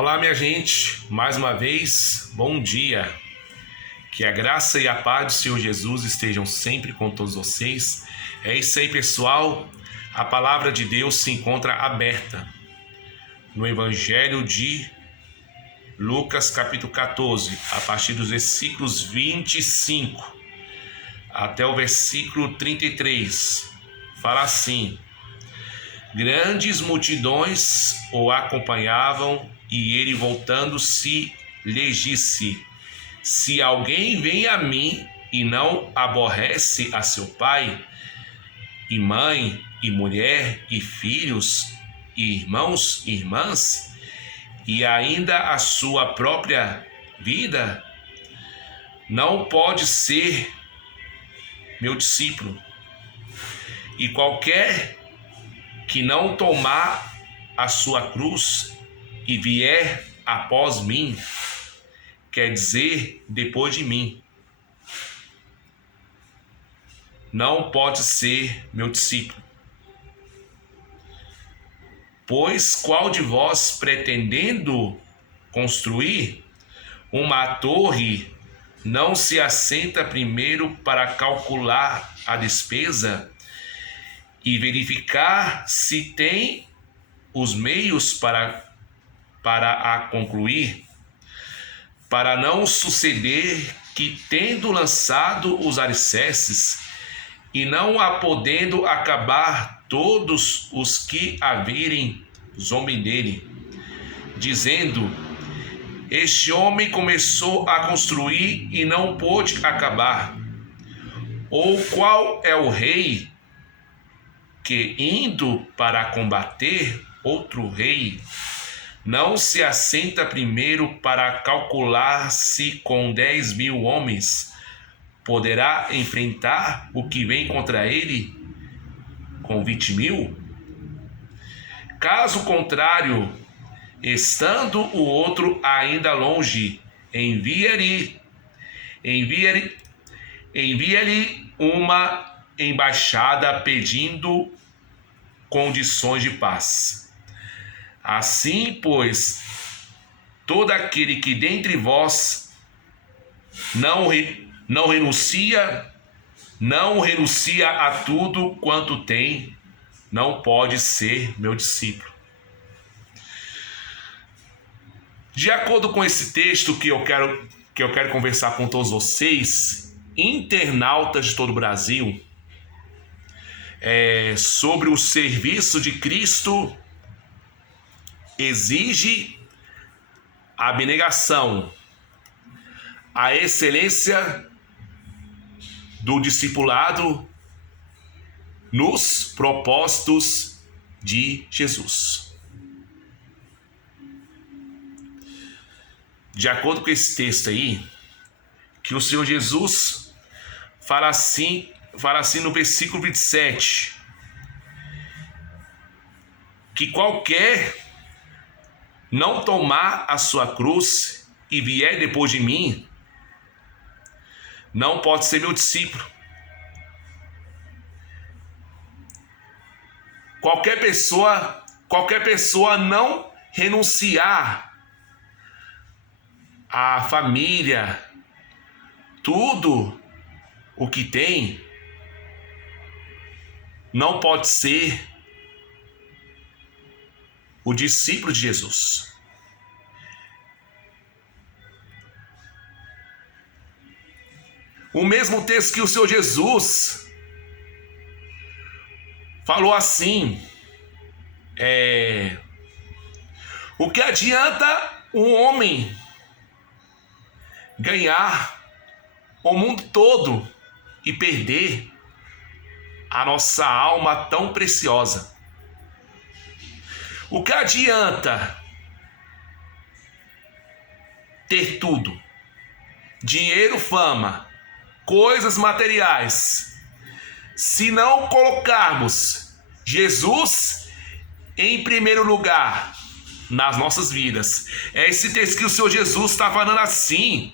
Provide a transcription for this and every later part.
Olá, minha gente, mais uma vez, bom dia. Que a graça e a paz do Senhor Jesus estejam sempre com todos vocês. É isso aí, pessoal. A palavra de Deus se encontra aberta no Evangelho de Lucas, capítulo 14, a partir dos versículos 25 até o versículo 33. Fala assim: grandes multidões o acompanhavam, e ele, voltando-se, lhes disse: se alguém vem a mim e não aborrece a seu pai, e mãe, e mulher, e filhos, e irmãos e irmãs, e ainda a sua própria vida, não pode ser meu discípulo. E qualquer que não tomar a sua cruz e vier após mim, quer dizer, depois de mim, não pode ser meu discípulo. Pois qual de vós, pretendendo construir uma torre, não se assenta primeiro para calcular a despesa e verificar se tem os meios para a concluir, para não suceder que, tendo lançado os alicerces e não a podendo acabar, todos os que a virem zombem dele, dizendo: este homem começou a construir e não pôde acabar. Ou qual é o rei que, indo para combater outro rei, não se assenta primeiro para calcular se com 10.000 homens poderá enfrentar o que vem contra ele com 20.000? Caso contrário, estando o outro ainda longe, envia-lhe uma embaixada pedindo condições de paz. Assim, pois, todo aquele que dentre vós não renuncia a tudo quanto tem, não pode ser meu discípulo. De acordo com esse texto que eu quero conversar com todos vocês, internautas de todo o Brasil, sobre o serviço de Cristo, exige a abnegação, a excelência do discipulado nos propósitos de Jesus. De acordo com esse texto aí, que o Senhor Jesus fala assim no versículo 27, que qualquer não tomar a sua cruz e vier depois de mim, não pode ser meu discípulo. Qualquer pessoa não renunciar à família, tudo o que tem, não pode ser o discípulo de Jesus. O mesmo texto que o Senhor Jesus falou assim: o que adianta um homem ganhar o mundo todo e perder a nossa alma tão preciosa? O que adianta ter tudo, dinheiro, fama, coisas materiais, se não colocarmos Jesus em primeiro lugar nas nossas vidas? É esse texto que o Senhor Jesus está falando assim,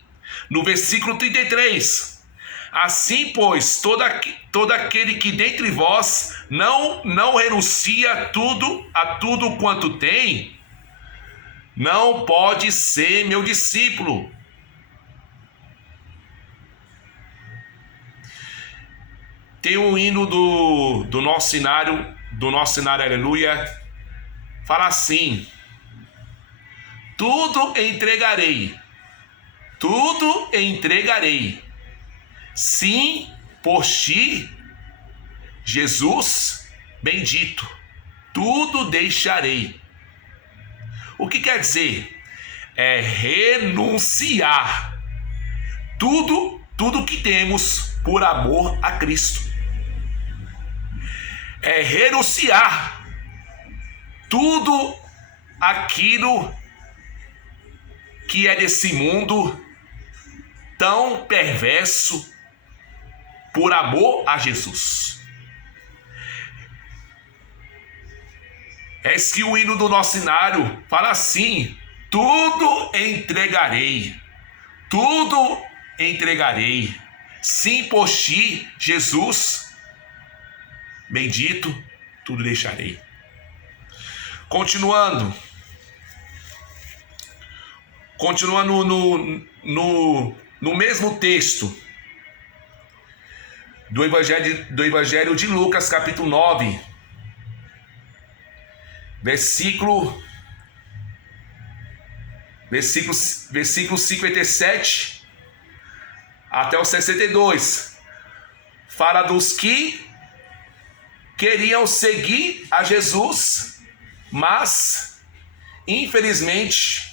no versículo 33. Assim, pois, todo aquele que dentre vós não renuncia a tudo quanto tem, não pode ser meu discípulo. Tem um hino do nosso cenário, aleluia, fala assim: tudo entregarei, sim, por ti, Jesus bendito, tudo deixarei. O que quer dizer? É renunciar tudo que temos por amor a Cristo. É renunciar tudo aquilo que é desse mundo tão perverso por amor a Jesus. É que o hino do nosso cenário fala assim: tudo entregarei, sim, por ti, Jesus bendito, tudo deixarei. Continuando no mesmo texto do Evangelho de Lucas, capítulo 9, versículo 57 até o 62, fala dos que queriam seguir a Jesus, mas infelizmente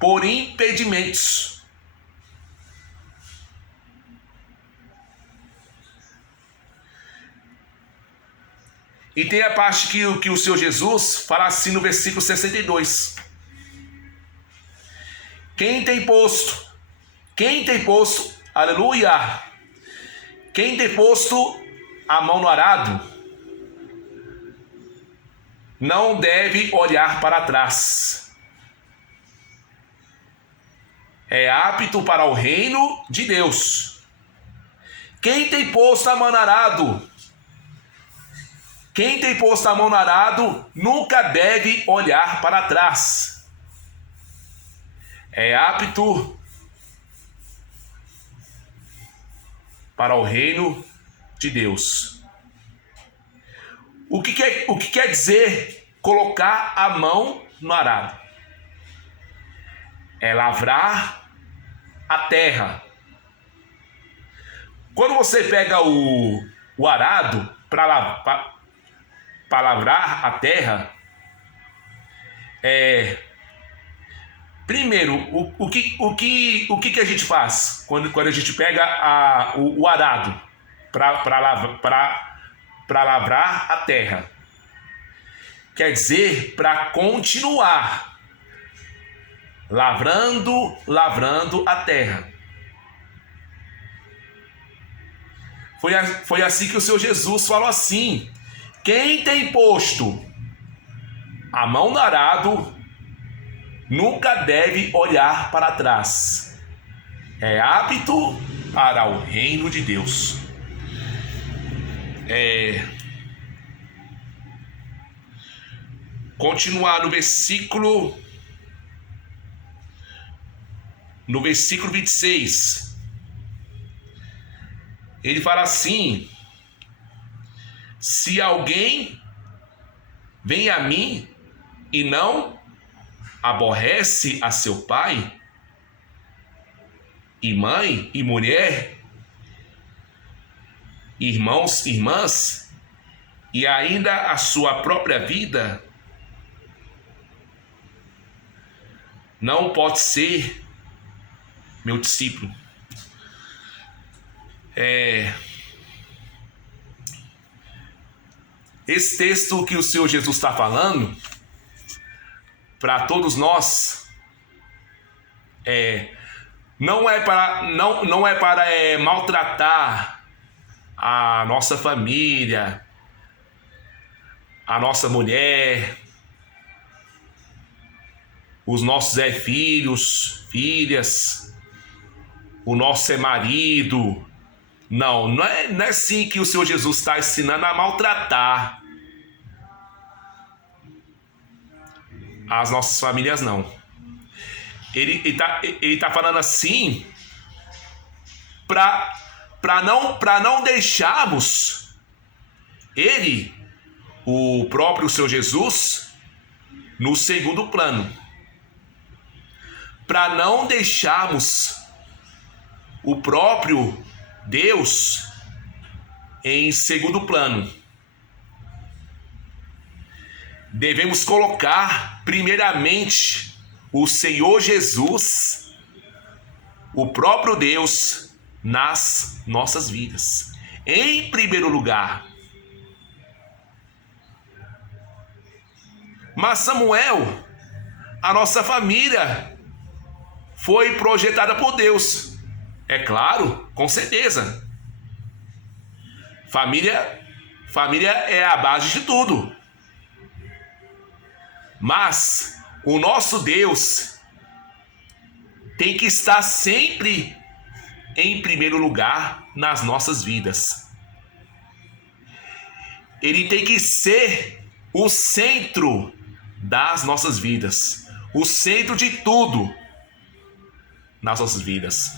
por impedimentos. E tem a parte que o Senhor Jesus fala assim no versículo 62. Quem tem posto, aleluia, quem tem posto a mão no arado, não deve olhar para trás. É apto para o reino de Deus. Quem tem posto a mão no arado, nunca deve olhar para trás. É apto para o reino de Deus. O que quer dizer colocar a mão no arado? É lavrar a terra. Quando você pega o arado para lavrar a terra, primeiro, o que a gente faz quando a gente pega o arado para lavrar a terra? Quer dizer, para continuar lavrando a terra. Foi assim que o Senhor Jesus falou assim: quem tem posto a mão no arado, nunca deve olhar para trás. É apto para o reino de Deus. Continuar no versículo 26. Ele fala assim: se alguém vem a mim e não aborrece a seu pai, e mãe, e mulher, irmãos, irmãs, e ainda a sua própria vida, não pode ser meu discípulo. Esse texto que o Senhor Jesus está falando para todos nós não é para maltratar a nossa família, a nossa mulher, os nossos filhos, filhas, o nosso marido. Não é assim que o Senhor Jesus está ensinando a maltratar as nossas famílias não. Ele tá falando assim para não deixarmos ele, o próprio Senhor Jesus, no segundo plano. Para não deixarmos o próprio Deus em segundo plano. Devemos colocar primeiramente o Senhor Jesus, o próprio Deus, nas nossas vidas. Em primeiro lugar. Mas Samuel, a nossa família foi projetada por Deus. É claro, com certeza. Família é a base de tudo. Mas o nosso Deus tem que estar sempre em primeiro lugar nas nossas vidas. Ele tem que ser o centro das nossas vidas, o centro de tudo nas nossas vidas.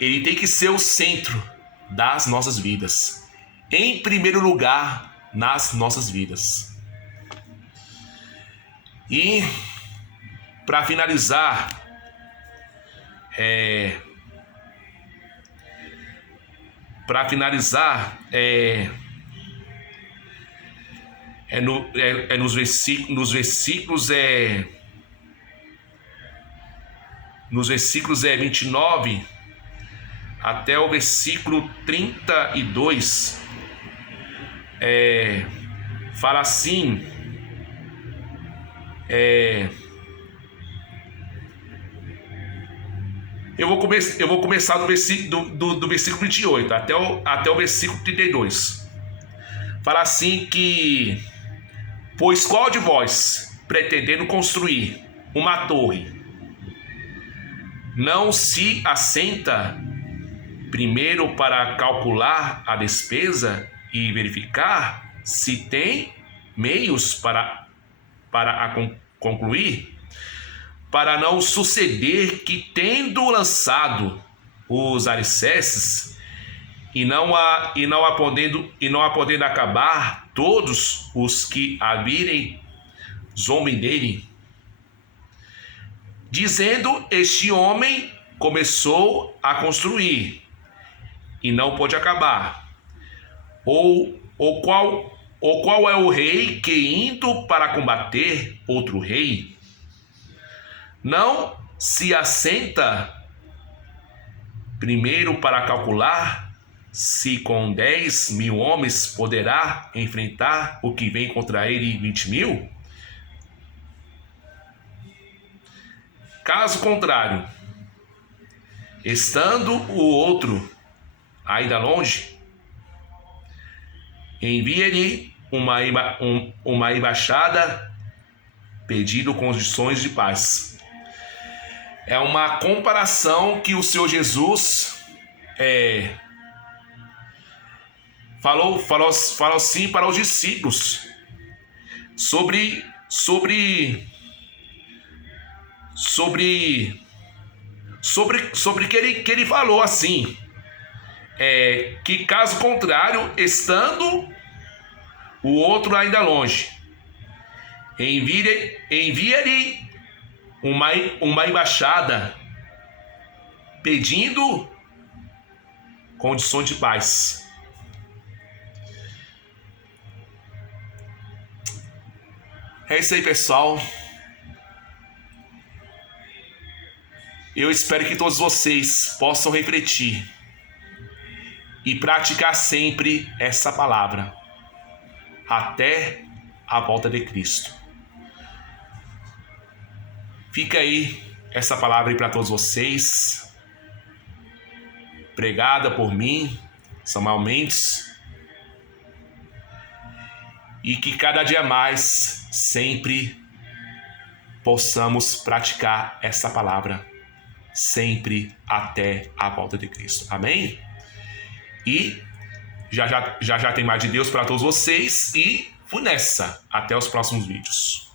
Ele tem que ser o centro das nossas vidas, em primeiro lugar nas nossas vidas. E para finalizar, nos versículos 29 até o versículo 32, fala assim, eu vou começar do versículo 28 até o versículo 32. Fala assim que: pois qual de vós, pretendendo construir uma torre, não se assenta primeiro para calcular a despesa e verificar se tem meios para concluir? Para não suceder que, tendo lançado os alicerces e não podendo acabar, todos os que a virem zombem dele, dizendo: este homem começou a construir e não pôde acabar. Ou qual é o rei que, indo para combater outro rei, não se assenta primeiro para calcular se com 10.000 homens poderá enfrentar o que vem contra ele 20.000? Caso contrário, estando o outro ainda longe, envia-lhe uma embaixada pedindo condições de paz. É uma comparação que o Senhor Jesus falou sim para os discípulos sobre que ele falou assim, que caso contrário, estando o outro ainda longe, envia-lhe uma embaixada pedindo condições de paz. É isso aí, pessoal. Eu espero que todos vocês possam refletir e praticar sempre essa palavra até a volta de Cristo. Fica aí essa palavra aí para todos vocês, pregada por mim, Samuel Mendes, e que cada dia mais sempre possamos praticar essa palavra sempre até a volta de Cristo. Amém? E Já tem mais de Deus para todos vocês e fui nessa. Até os próximos vídeos.